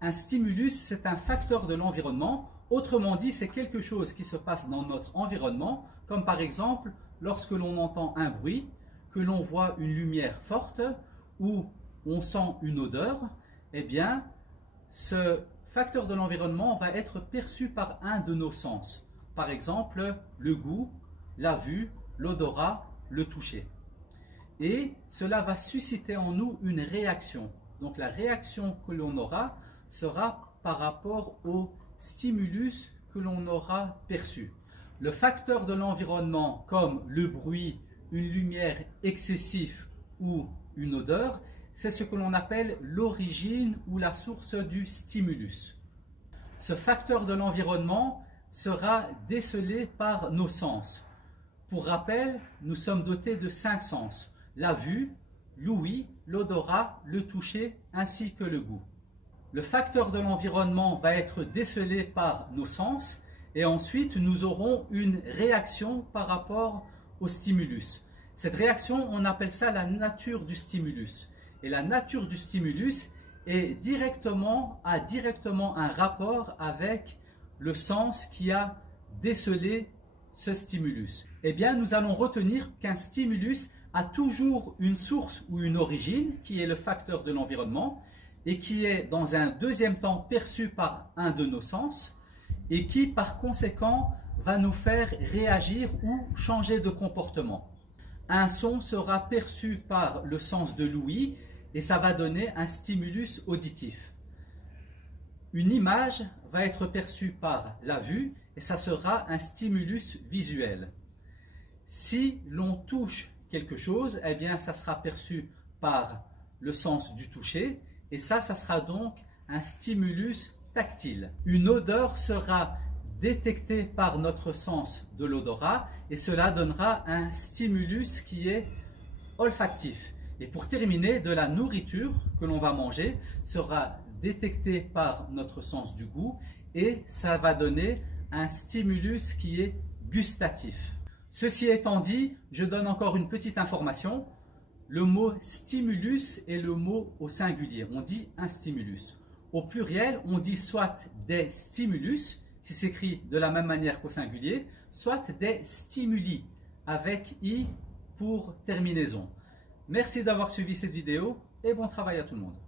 Un stimulus, c'est un facteur de l'environnement. Autrement dit, c'est quelque chose qui se passe dans notre environnement, comme par exemple lorsque l'on entend un bruit, que l'on voit une lumière forte ou on sent une odeur. Eh bien, ce facteur de l'environnement va être perçu par un de nos sens. Par exemple, le goût, la vue, l'odorat, le toucher. Et cela va susciter en nous une réaction. Donc la réaction que l'on aura sera par rapport au stimulus que l'on aura perçu. Le facteur de l'environnement comme le bruit, une lumière excessive ou une odeur, c'est ce que l'on appelle l'origine ou la source du stimulus. Ce facteur de l'environnement sera décelé par nos sens. Pour rappel, nous sommes dotés de 5 sens: la vue, l'ouïe, l'odorat, le toucher ainsi que le goût. Le facteur de l'environnement va être décelé par nos sens et ensuite nous aurons une réaction par rapport au stimulus. Cette réaction, on appelle ça la nature du stimulus. Et la nature du stimulus a directement un rapport avec le sens qui a décelé ce stimulus. Eh bien, nous allons retenir qu'un stimulus a toujours une source ou une origine qui est le facteur de l'environnement et qui est dans un deuxième temps perçu par un de nos sens et qui par conséquent va nous faire réagir ou changer de comportement. Un son sera perçu par le sens de l'ouïe et ça va donner un stimulus auditif. Une image va être perçue par la vue et ça sera un stimulus visuel. Si l'on touche quelque chose, eh bien ça sera perçu par le sens du toucher et ça sera donc un stimulus tactile. Une odeur sera détectée par notre sens de l'odorat et cela donnera un stimulus qui est olfactif. Et pour terminer, de la nourriture que l'on va manger sera détectée par notre sens du goût et ça va donner un stimulus qui est gustatif. Ceci étant dit, je donne encore une petite information. Le mot stimulus est le mot au singulier. On dit un stimulus. Au pluriel, on dit soit des stimulus, qui s'écrit de la même manière qu'au singulier, soit des stimuli, avec i pour terminaison. Merci d'avoir suivi cette vidéo et bon travail à tout le monde.